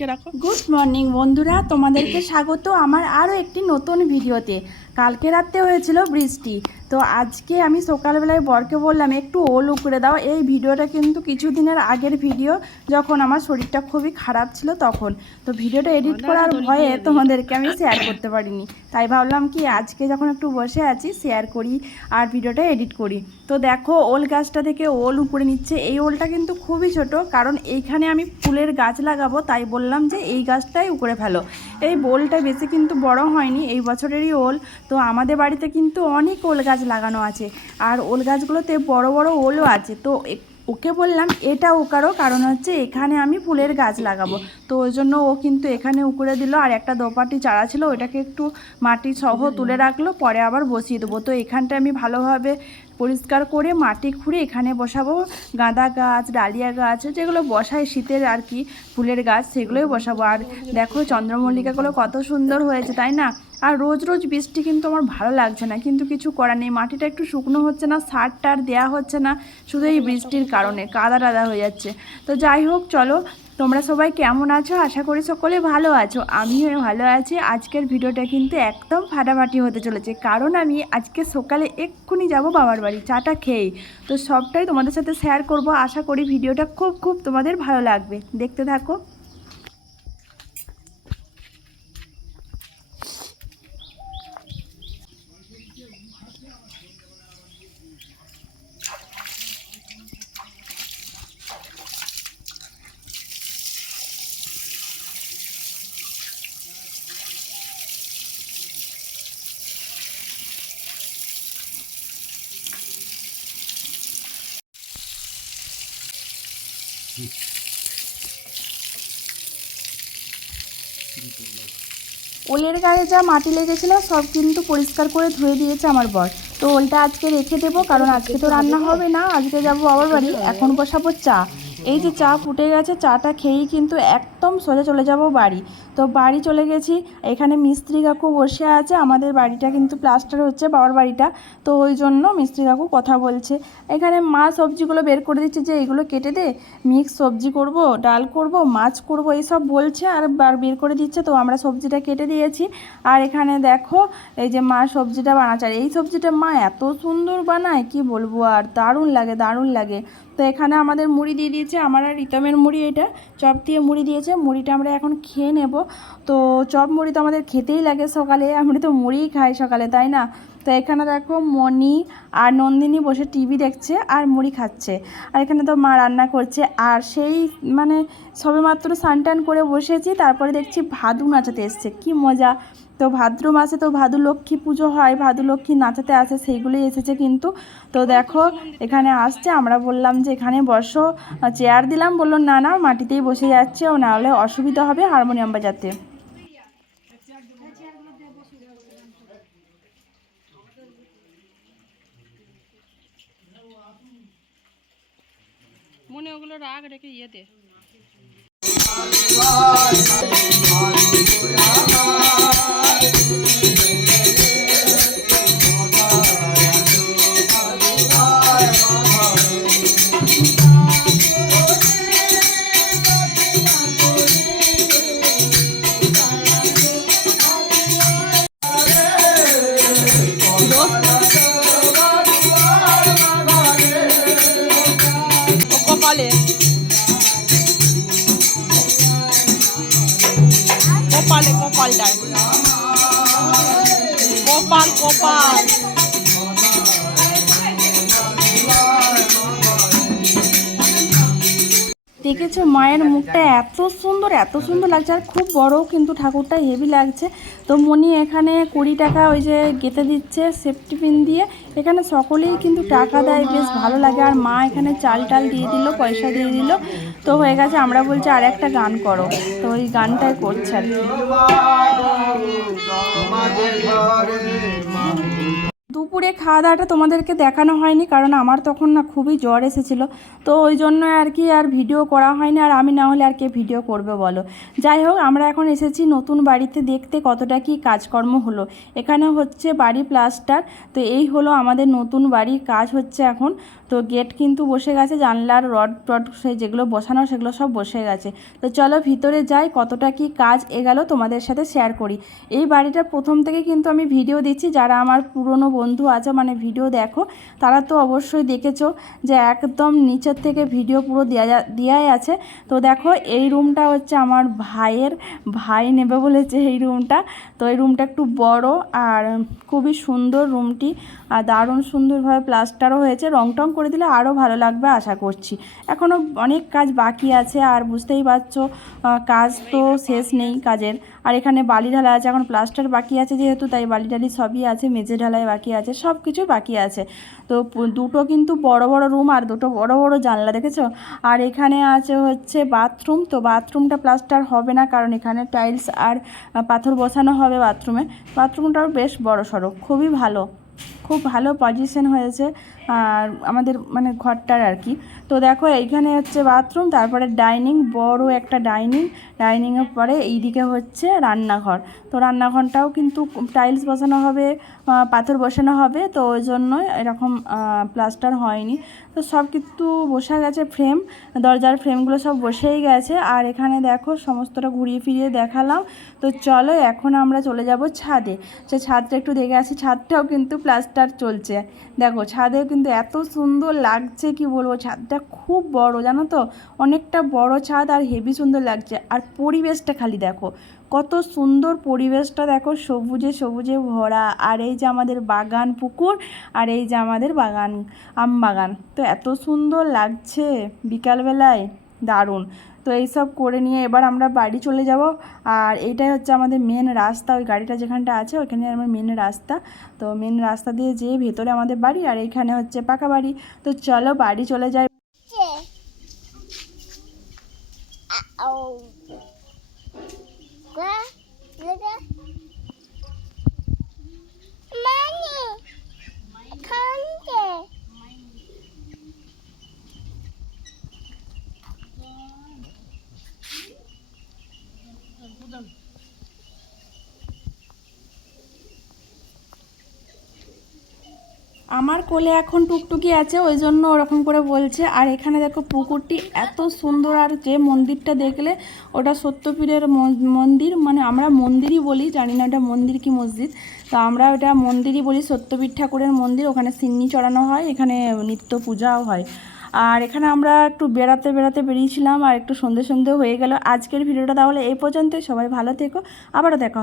এদিকে রাখো। Good morning বন্ধুরা। তোমাদেরকে স্বাগত আমার আরও একটি নতুন ভিডিওতে। কালকে রাত্রে হয়েছিল বৃষ্টি। তো আজকে আমি সকালবেলায় বরকে বললাম একটু ওল উপরে দাও। এই ভিডিওটা কিন্তু কিছুদিনের আগের ভিডিও যখন আমার শরীরটা খুবই খারাপ ছিল তখন। তো ভিডিওটা এডিট করার ভয়ে তোমাদেরকে আমি শেয়ার করতে পারিনি। তাই ভাবলাম কি আজকে যখন একটু বসে আছি শেয়ার করি আর ভিডিওটা এডিট করি। তো দেখো ওল গাছটা থেকে ওল উপরে নিচ্ছে। এই ওলটা কিন্তু খুবই ছোট কারণ এইখানে আমি ফুলের গাছ লাগাবো তাই বললাম যে এই গাছটাই উপরে ফেলো। এই বোলটা বেশি কিন্তু বড় হয়নি এই বছরেরই ওল। তো আমাদের বাড়িতে কিন্তু অনেক ওল গাছ লাগানো আছে। আর ওল গাছগুলোতে বড় বড় ওলও আছে। তো ওকে বললাম, এটা ওকারও কারণ হচ্ছে এখানে আমি ফুলের গাছ লাগাবো। তো ওই জন্য ও কিন্তু এখানে উকড়ে দিল, আর একটা দোপাটি চারা ছিল ওটাকে একটু মাটি সহ তুলে রাখল, পরে আবার বসিয়ে দেবো। তো এখানটা আমি ভালোভাবে পরিষ্কার করে মাটি খুঁড়ে এখানে বসাবো। গাঁদা গাছ, ডালিয়া গাছ, যেগুলো বসায় শীতের আর কি, ফুলের গাছ, সেগুলোই বসাবো। আর দেখো, চন্দ্রমল্লিকাগুলো কত সুন্দর হয়েছে, তাই না? আর রোজ রোজ বৃষ্টি কিন্তু আমার ভালো লাগছে না, কিন্তু কিছু করার নেই। মাটিটা একটু শুকনো হচ্ছে না, সার টার দেওয়া হচ্ছে না, শুধু এই বৃষ্টির কারণে, কাদা টাদা হয়ে যাচ্ছে। তো যাই হোক, চলো, তোমরা সবাই কেমন আছো? আশা করি সকলে ভালো আছো, আমিও ভালো আছি। আজকের ভিডিওটা কিন্তু একদম ফাটাফাটি হতে চলেছে, কারণ আমি আজকে সকালে এক্ষুনি যাব বাবার বাড়ি চাটা খেয়েই। তো সবটাই তোমাদের সাথে শেয়ার করব, আশা করি ভিডিওটা খুব খুব তোমাদের ভালো লাগবে। দেখতে থাকো। ওলের গায়ে যা মাটি লেগেছিল, সব কিন্তু পরিষ্কার করে ধুয়ে দিয়েছে আমার বর। তো ওলটা আজকে রেখে দেবো, কারণ আজকে তো রান্না হবে না, আজকে যাব আবার বাড়ি, এখন বসাবো চা। এই যে চা ফুটে গেছে, চাটা খেয়েই কিন্তু একদম সোজা চলে যাব বাড়ি। তো বাড়ি চলে গেছি, এখানে মিস্ত্রি কাকু বসে আছে, আমাদের বাড়িটা কিন্তু প্লাস্টার হচ্ছে বাবার বাড়িটা। তো ওই জন্য মিস্ত্রি কাকু কথা বলছে। এখানে মা সবজিগুলো বের করে দিচ্ছে যে, এগুলো কেটে দে, মিক্স সবজি করব, ডাল করব, মাছ করব এইসব বলছে আর বার করে দিচ্ছে। তো আমরা সবজিটা কেটে দিয়েছি। আর এখানে দেখো, এই যে মা সবজিটা বানাচ্ছে। এই সবজিটা মা এত সুন্দর বানায়, কি বলব আর? দারুণ লাগে দারুণ লাগে। তো এখানে আমাদের মুড়ি দিয়ে দিয়েছে, আমার আর রিতমের মুড়ি এটা। চপ দিয়ে মুড়ি দিয়েছে, মুড়িটা আমরা এখন খেয়ে নেব। তো চপ মুড়ি তো আমাদের খেতেই লাগে সকালে, আমরা তো মুড়িই খাই সকালে, তাই না? তো এখানে দেখো মণি আর নন্দিনী বসে টিভি দেখছে আর মুড়ি খাচ্ছে। আর এখানে তো মা রান্না করছে, আর সেই মানে সবেমাত্র স্নান টান করে বসেছি, তারপরে দেখছি ভাদু নাচাতে এসছে, কি মজা। তো ভাদ্র মাসে তো ভাদু লক্ষ্মী পুজো হয়, ভাদু লক্ষ্মী নাচাতে আসে, সেইগুলোই এসেছে কিন্তু। তো দেখো, এখানে আসছে, আমরা বললাম যে এখানে বসো। চেয়ার দিলাম, বলল, না না, মাটিতেই বসে যাচ্ছে, ও না হলে অসুবিধা হবে হারমোনিয়াম বাজাতে। মনে ওগুলো রাগ রেখে ইয়ে কপাল কপাল। দেখেছ মায়ের মুখটা এত সুন্দর এত সুন্দর লাগছে আর খুব বড় কিন্তু ঠাকুরটা হেভি লাগছে। তো মনি এখানে কুড়ি টাকা ওই যে গেঁথে দিচ্ছে সেফটি পিন দিয়ে। এখানে সকলেই কিন্তু টাকা দেয় বেশ ভালো লাগে। আর মা এখানে চাল টাল দিয়ে দিল পয়সা দিয়ে দিল। তো হয়ে গেছে আমরা বলছি আর একটা গান করো। তো ওই গানটাই করছে আর কি। দুপুরে খাওয়া দাওয়াটা তোমাদেরকে দেখানো হয়নি, কারণ আমার তখন না খুবই জ্বর এসেছিল। তো ওই জন্য আর কি আর ভিডিও করা হয়নি, আর আমি না হলে আর কে ভিডিও করবে বলো। যাই হোক, আমরা এখন এসেছি নতুন বাড়িতে দেখতে কতটা কি কাজকর্ম হলো। এখানে হচ্ছে বাড়ি প্লাস্টার, তো এই হলো আমাদের নতুন বাড়ির কাজ হচ্ছে এখন। তো গেট কিন্তু বসে গেছে, জানলার রড টড সেই যেগুলো বসানো সেগুলো সব বসে গেছে। তো চলো ভিতরে যাই, কতটা কি কাজ এগেলো তোমাদের সাথে শেয়ার করি। এই বাড়িটা প্রথম থেকে কিন্তু আমি ভিডিও দিচ্ছি, যারা আমার পুরনো বন্ধু আছে মানে ভিডিও দেখো। তারা তো অবশ্যই দেখেছ যে একদম নিচের থেকে ভিডিও পুরো দেওয়া দেওয়াই আছে। তো দেখো, এই রুমটা হচ্ছে আমার ভাইয়ের, ভাই নেবে বলেছে এই রুমটা তো এই রুমটা একটু বড় আর খুবই সুন্দর রুমটি আর দারুণ সুন্দরভাবে প্লাস্টারও হয়েছে। রং টং করে দিলে আরও ভালো লাগবে, আশা করছি। এখনও অনেক কাজ বাকি আছে, আর বুঝতেই পারছ কাজ তো শেষ নেই কাজের। আর এখানে বালি ঢালা আছে, এখন প্লাস্টার বাকি আছে যেহেতু, তাই বালি ঢালি সবই আছে, মেঝে ঢালাই বাকি আছে সব কিছু বাকি আছে। তো দুটো কিন্তু বড় বড় রুম আর দুটো বড় বড় জানলা, দেখেছ? আর এখানে আছে হচ্ছে বাথরুম, তো বাথরুমটা প্লাস্টার হবে না, কারণ এখানে টাইলস আর পাথর বসানো হবে বাথরুমে। বাথরুমটাও বেশ বড় সড়ো খুবই ভালো, খুব ভালো পজিশন হয়েছে। আর আমাদের মানে ঘরটার আর কি। তো দেখো, এইখানে হচ্ছে বাথরুম তারপরে ডাইনিং বড় একটা ডাইনিং ডাইনিংয়ের পরে এইদিকে হচ্ছে রান্নাঘর। তো রান্নাঘরটাও কিন্তু টাইলস বসানো হবে পাথর বসানো হবে, তো ওই জন্য এরকম প্লাস্টার হয়নি। তো সব কিন্তু বসে গেছে ফ্রেম দরজার ফ্রেমগুলো সব বসেই গেছে। আর এখানে দেখো, সমস্তটা ঘুরিয়ে ফিরিয়ে দেখালাম। তো চলো, এখন আমরা চলে যাব ছাদে। সে ছাদটা একটু দেখে আসি, ছাদটাও কিন্তু প্লাস্টার চলছে। দেখো ছাদেও কিন্তু এত সুন্দর লাগছে, কি বলব? ছাদটা খুব বড়, জানো তো? অনেকটা বড় ছাদ আর হেভি সুন্দর লাগছে। আর পরিবেশটা খালি দেখো, কত সুন্দর পরিবেশটা দেখো, সবুজে সবুজে ভরা। আর এই যে আমাদের বাগান পুকুর, আর এই যে আমাদের বাগান, আম বাগান। তো এত সুন্দর লাগছে বিকালবেলায়। দারুণ। তো এইসব করে নিয়ে এবার আমরা বাড়ি চলে যাব। আর এইটাই হচ্ছে আমাদের মেন রাস্তা, ওই গাড়িটা যেখানটা আছে ওইখানে আমার মেন রাস্তা। তো মেন রাস্তা দিয়ে যেয়ে ভেতরে আমাদের বাড়ি আর এইখানে হচ্ছে পাকা বাড়ি। তো চলো বাড়ি চলে যাই। আমার কোলে এখন টুকটুকি আছে, ওই জন্য ওরকম করে বলছে। আর এখানে দেখো পুকুরটি এত সুন্দর, আর যে মন্দিরটা দেখলে ওটা সত্যপীরের মন- মন্দির মানে আমরা মন্দিরই বলি, জানি না ওটা মন্দির কি মসজিদ। তো আমরা ওটা মন্দিরই বলি, সত্যপীর ঠাকুরের মন্দির, ওখানে সিন্নি চড়ানো হয়, এখানে নিত্য পূজাও হয়। আর এখানে আমরা একটু বেড়াতে বেড়াতে বেরিয়েছিলাম, আর একটু সন্ধে সন্ধে হয়ে গেল। আজকের ভিডিওটা তাহলে এই পর্যন্তই, সবাই ভালো থেকো, আবারও দেখা